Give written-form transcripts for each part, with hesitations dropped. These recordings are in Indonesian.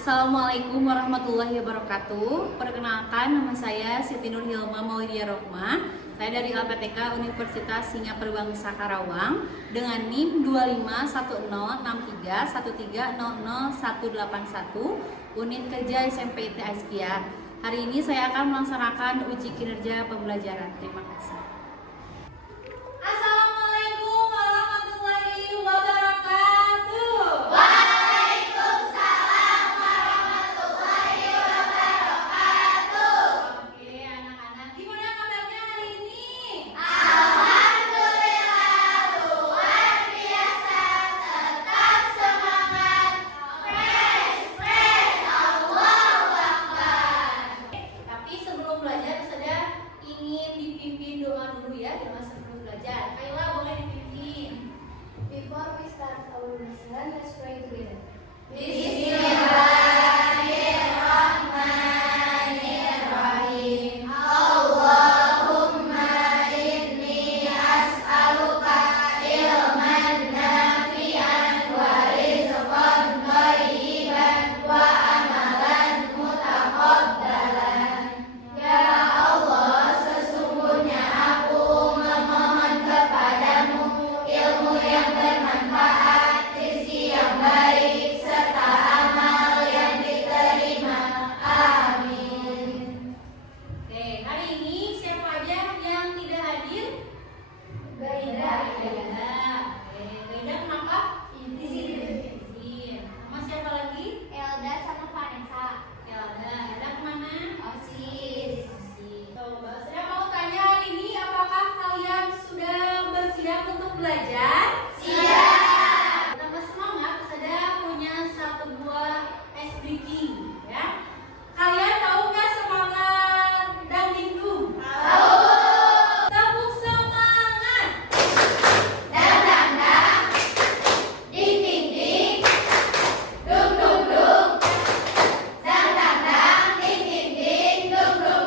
Assalamualaikum warahmatullahi wabarakatuh. Perkenalkan, nama saya Siti Nur Hilma Maulidia Rohma. Saya dari LPTK Universitas Singapura Bangsa Karawang dengan NIM 251061313000181 Unit Kerja SMP IT Askia. Hari ini saya akan melaksanakan uji kinerja pembelajaran. Terima kasih. Assalamualaikum warahmatullahi wabarakatuh. Waalaikumsalam warahmatullahi wabarakatuh. Oke, anak-anak, gimana kabarnya hari ini? Alhamdulillah luar biasa, tetap semangat, fresh, Allahu Akbar. Tapi sebelum belajar, Ustazah ingin dipimpin doa dulu ya, doa sebelum belajar. Ayolah, boleh dipimpin. Before we start our lesson, let's pray together. Bismillahirrahmanirrahim. Allahumma inni as'aluka ilman nafi'an wa rizqan thayyiban wa amalan mutaqabbalan. Ya Allah, sesungguhnya aku memohon kepadamu ilmu yang bermanfaat, rezeki yang baik, serta amal yang diterima. Amin. Oke, hari ini siapa aja yang tidak hadir? Gaida. Oke, Gaida kenapa? Di sini. Izin. Sama siapa lagi? Elda sama Vanessa. Elda. Elda kemana? Osis. Coba, saya mau tanya hari ini, apakah kalian sudah bersiap untuk belajar? Siap. Tambah semangat, saya punya satu buah ice breaking, ya. Kalian tahu nggak semangat dangdingdung? Tahu. Tepuk semangat. Dang dang dang. Ding ding ding. Dung dung dung. Dang dang dang. Ding ding ding. Dung dung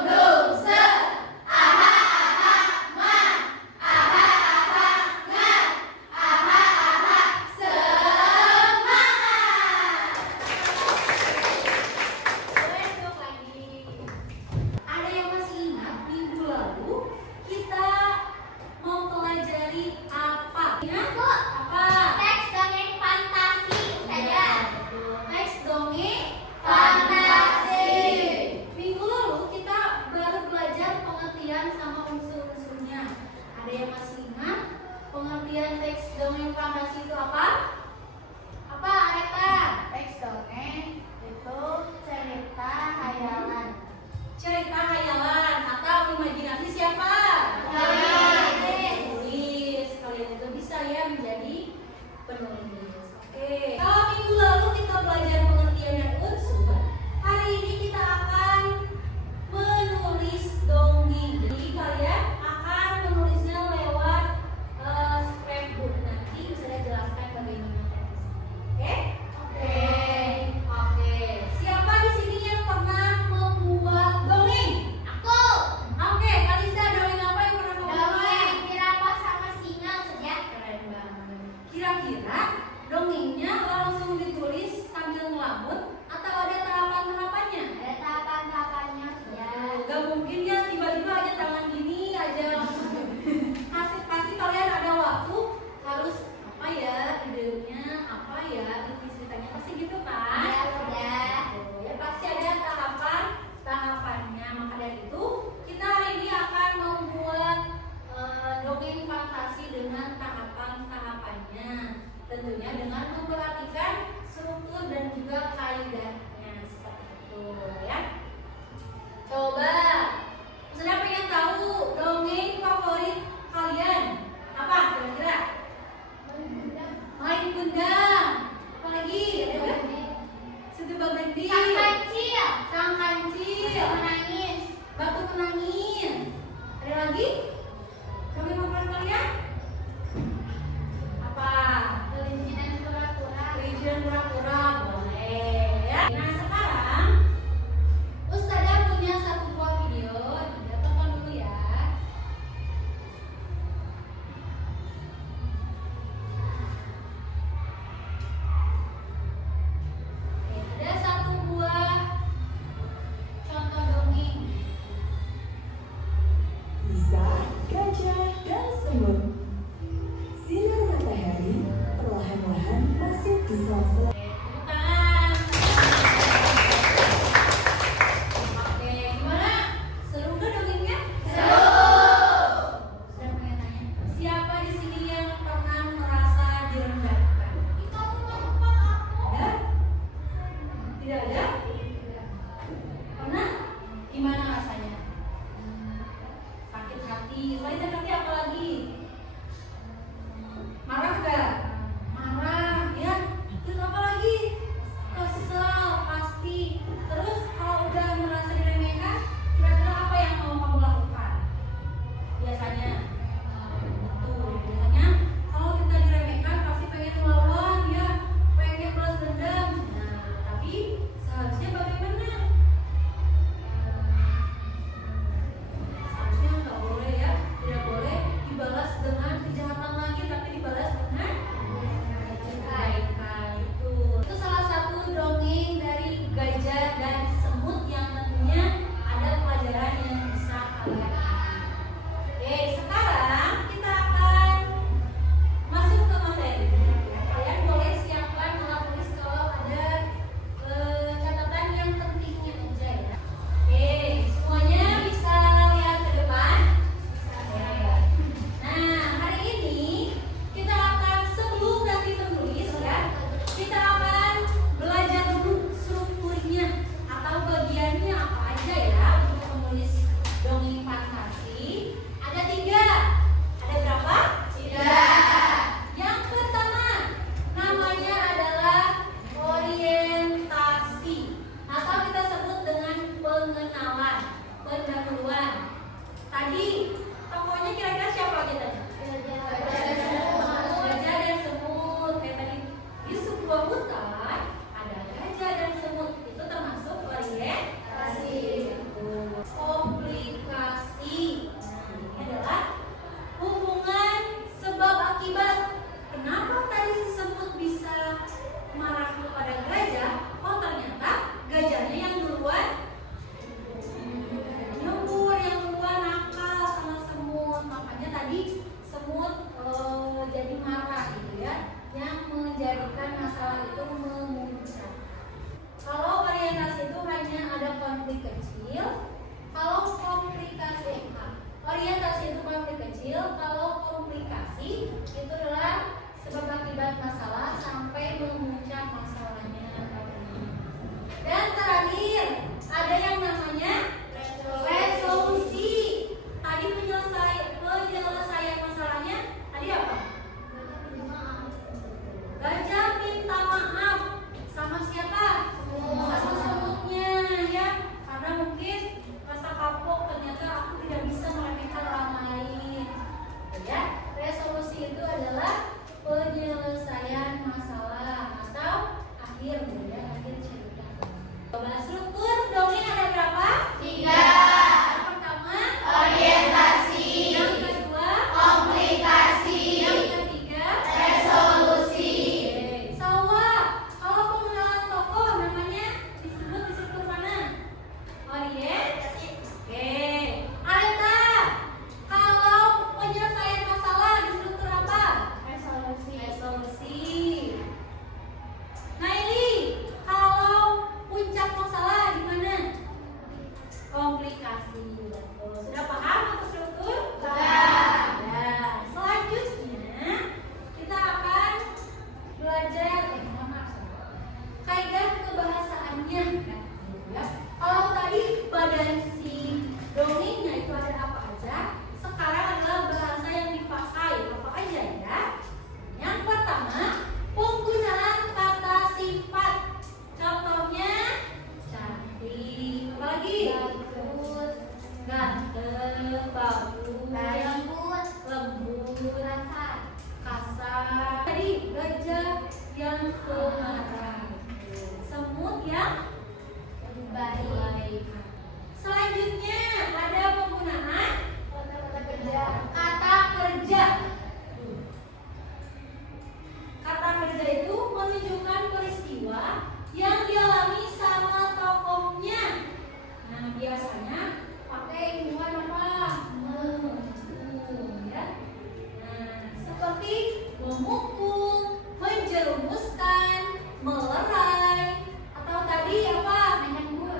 Tidak ada? Pernah? Gimana rasanya? Sakit hati. Selain sakit hati apa lagi? Marah gak? Marah, ya. Terus apa lagi? Kesel, pasti. Terus kalau udah merasa diremehkan, kira-kira apa yang mau kamu lakukan? Biasanya, biasanya kalau kita diremehkan pasti pengen melawan, ya, pengen balas dendam. Nah, tapi seharusnya bagaimana? Seharusnya nggak boleh, ya, tidak boleh dibalas dengan kejahatan lagi, tapi dibalas dengan kebaikan. Itu salah satu dongeng dari gajah dan semut yang tentunya ada pelajaran yang bisa kalian ambil. Oke, sekarang kita akan masuk ke materi. Kalian boleh siapkan menulis kalau ada catatan yang pentingnya aja, ya. Oke, semuanya bisa lihat ke depan. Oke. Nah, hari ini kita akan, sebelum nanti menulis, ya, kita akan belajar dulu strukturnya atau bagiannya apa aja, ya, untuk menulis dongeng fantasi. Ada 3. Ada berapa? 3. Yang pertama namanya adalah orientasi atau kita sebut dengan pengenalan, pendahuluan. Tadi tokohnya kira-kira siapa aja tadi? Gajah dan semut. Kayak tadi di sebuah hutan ada gajah dan semut. Itu termasuk orientasi. Komplikasi. Nah, ini adalah hubungan sebab akibat. Kenapa tadi si semut bisa marah kepada gajah? Oh, ternyata gajahnya yang duluan nyebur, yang duluan nakal sama semut. Makanya tadi semut jadi marah, gitu, ya, yang menjadikan masalah itu memuncak. Kalau orientasi itu hanya ada konflik kecil. Kalau orientasi itu konflik kecil. Kalau komplikasi itu adalah sebab akibat masalah sampai memuncak masalahnya. Dan terakhir ada yang namanya resolusi. Tadi penyelesaian masalahnya tadi apa? Gajah minta maaf sama siapa? Sama semutnya, ya. Karena mungkin rasa kapok, ternyata aku tidak bisa meremehkan orang lain. Ya, resolusi itu adalah penyelesaian masalah atau akhir, ya, akhir cerita. Coba struktur dongeng ada berapa? 3. Yang pertama orientasi. Yang kedua komplikasi. Yang ketiga resolusi. Oke. Sawa, kalau pengenalan tokoh namanya disebut di struktur mana? Orientasi. Oke. Areta, kalau penyelesaian masalah di struktur apa? Resolusi. Naili, kalau puncak masalah di mana? Komplikasi. Betul. Sudah paham untuk struktur? Sudah. Nah, selanjutnya kita akan belajar kaidah kebahasaannya, ya. Kalau tadi badan si dongengnya itu ada apa aja, sekarang adalah bahasa yang dipakai apa aja, ya. Yang pertama, penggunaan kata sifat. Contohnya cantik, apa lagi? Bagus, ganteng, bagus, lembut, kasar. Tadi gajah yang pemarah, semut yang baik. Selanjutnya ada penggunaan kata kerja. Kata kerja itu menunjukkan peristiwa yang dialami sama tokohnya. Nah, biasanya pakai hubungan apa? Memukul, ya. Nah, seperti memukul, menjerumuskan, melerai, atau tadi apa? Menyembur.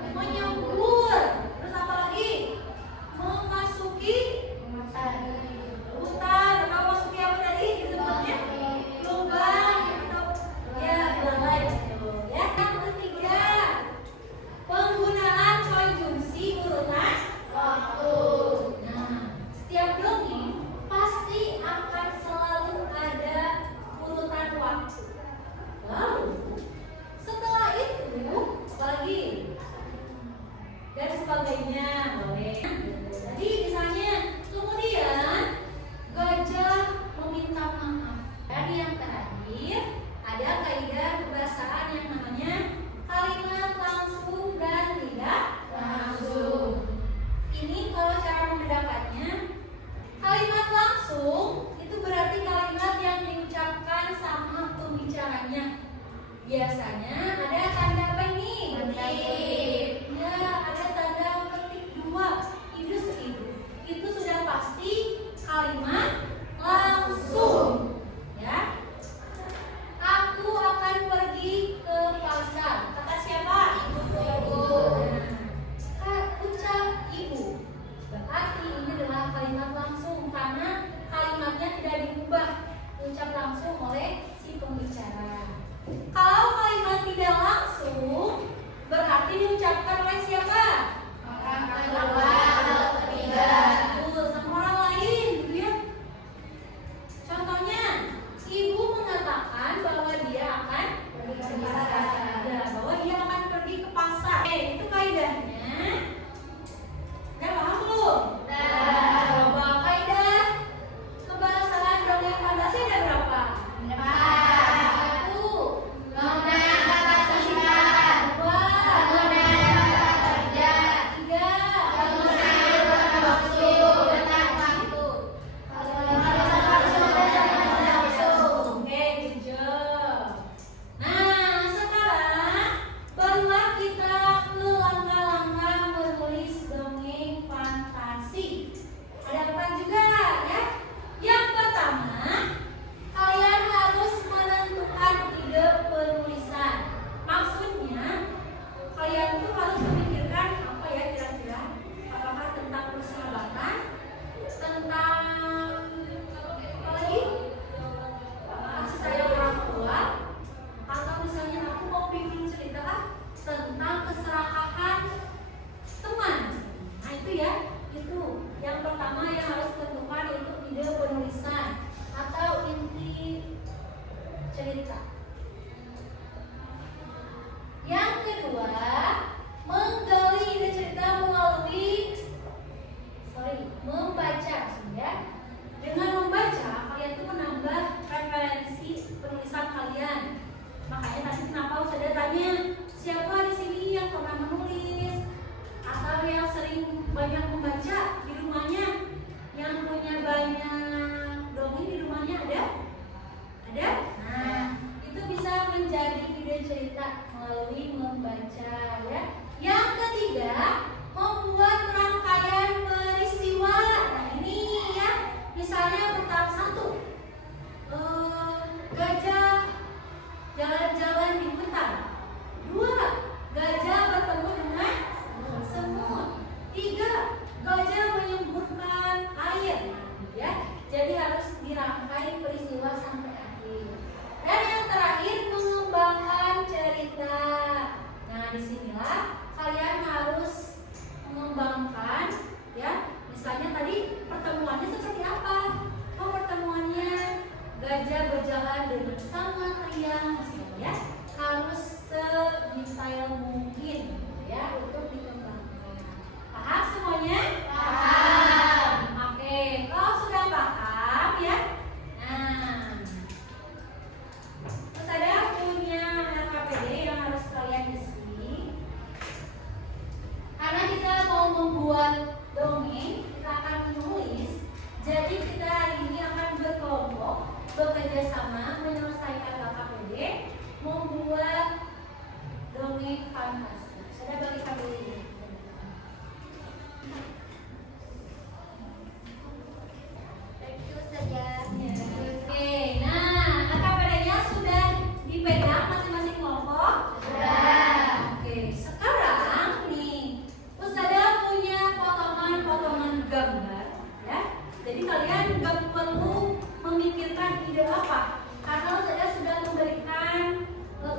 membaca ya. Yang ketiga, membuat rangkaian peristiwa. Nah ini ya, misalnya bertahap 1, gajah jalan-jalan di hutan. 2, gajah bertemu dengan semut. 3, gajah menyemburkan air. Ya, jadi harus dirangkai peristiwa sampai akhir. Dan yang terakhir, mengembangkan cerita. Nah, disinilah kalian harus mengembangkan, ya. Misalnya tadi pertemuannya seperti apa? Oh, pertemuannya gajah berjalan dengan sangat riang, misalnya ya. Harus sedetail mungkin, ya, untuk dikembangkan. Paham semuanya? Paham. Oke, kalau sudah paham, ya. Nah, terus ada punya KPD yang harus kalian isi. Karena kita mau membuat dongeng, kita akan menulis. Jadi kita hari ini akan berkelompok, bekerja sama menyelesaikan KPD, membuat dongeng fantasi. Sudah bagi KPD ini. Thank you saja. Oke, nah KPD-nya sudah dipegang masing-masing kelompok? Sudah. Oke, sekarang nih Ustazah punya potongan-potongan gambar, ya. Jadi kalian nggak perlu memikirkan ide apa, karena Ustazah sudah memberikan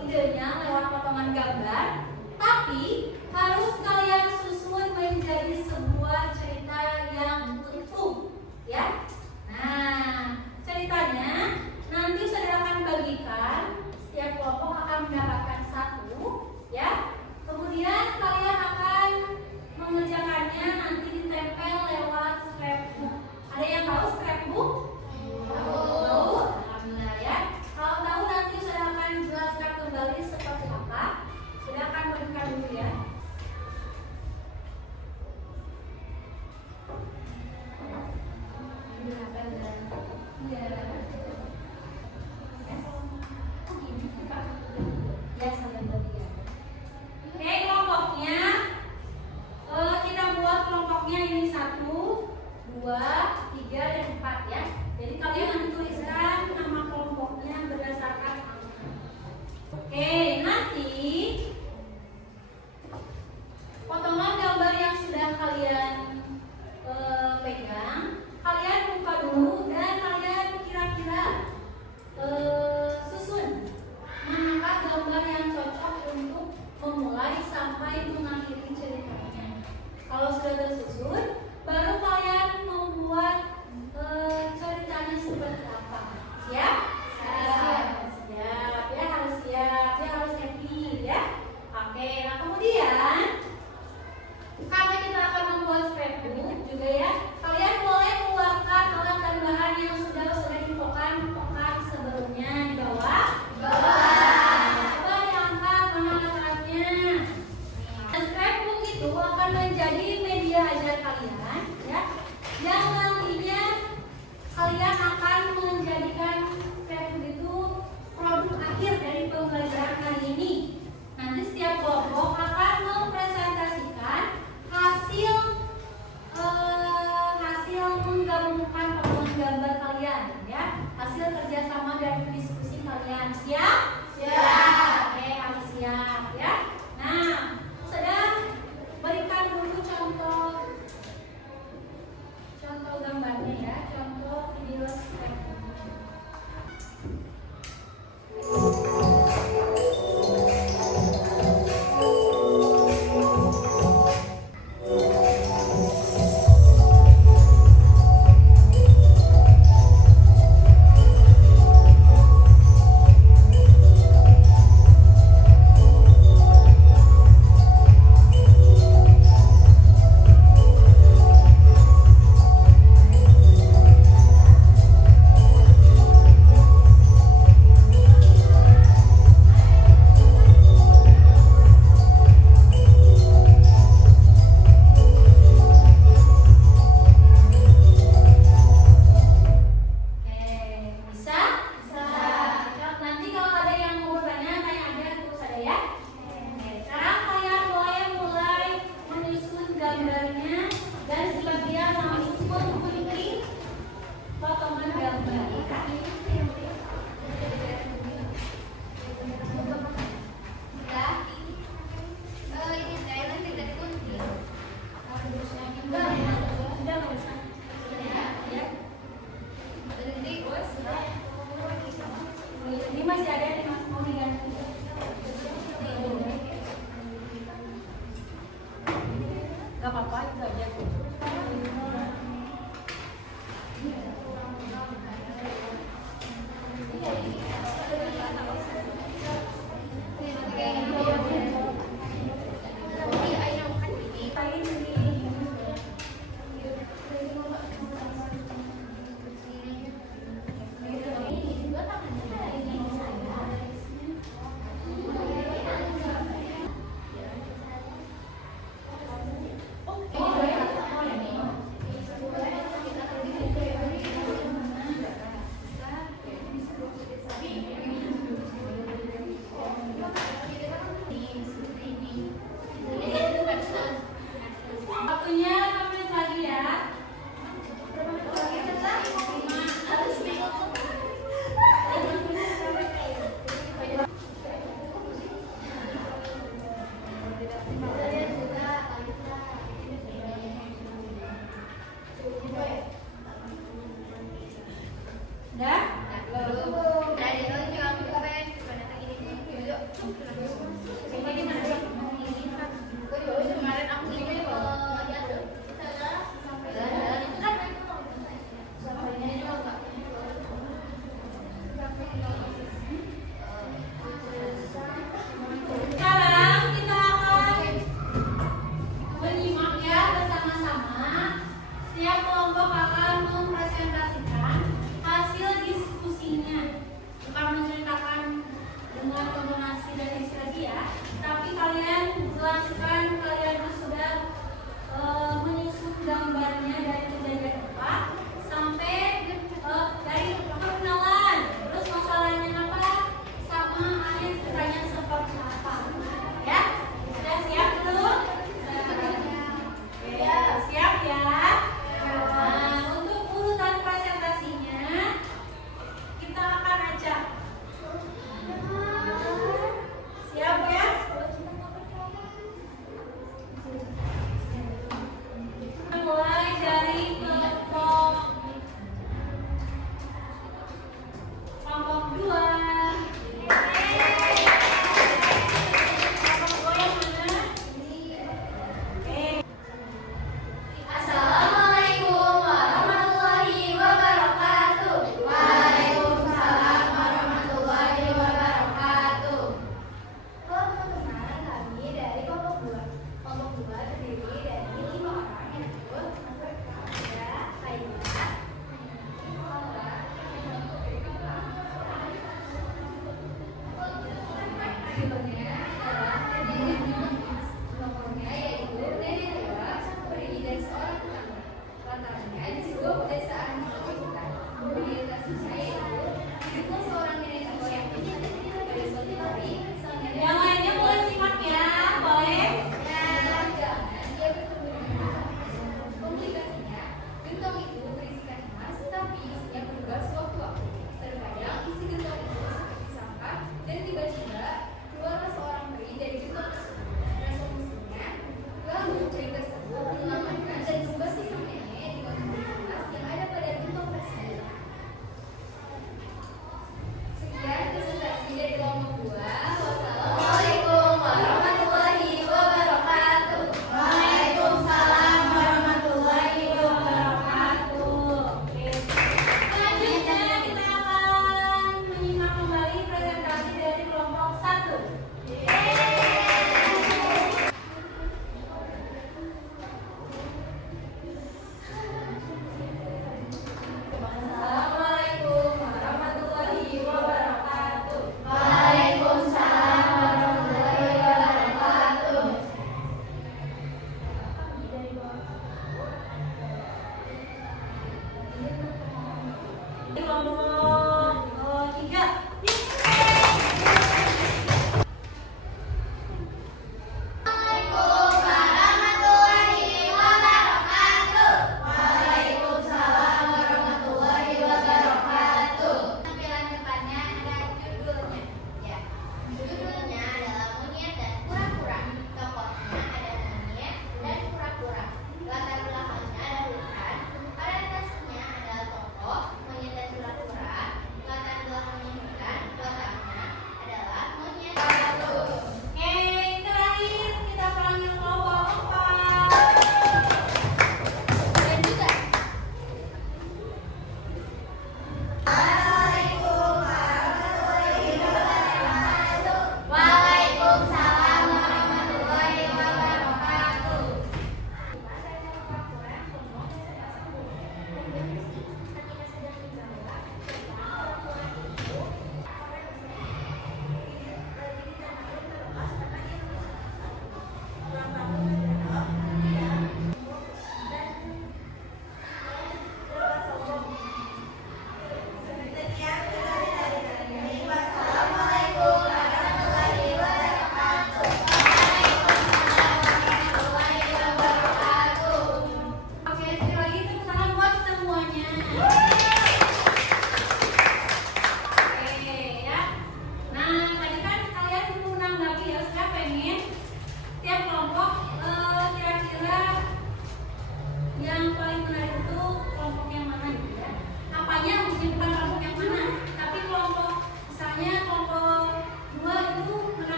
idenya lewat potongan gambar. Tapi harus kalian susun menjadi sebuah cerita yang utuh, ya. Nah, ceritanya nanti saya akan bagikan, setiap kelompok akan mendapatkan 1, ya. Kemudian kalian akan mengerjakannya nanti ditempel lewat scrapbook. Ada yang tahu scrapbook? Tahu? Alhamdulillah ya. Kalau tahu nanti saya akan jelaskan kembali seperti apa. Saya akan berikan dulu ya. Iya. Oh, gini, Pak. Gak apa-apa juga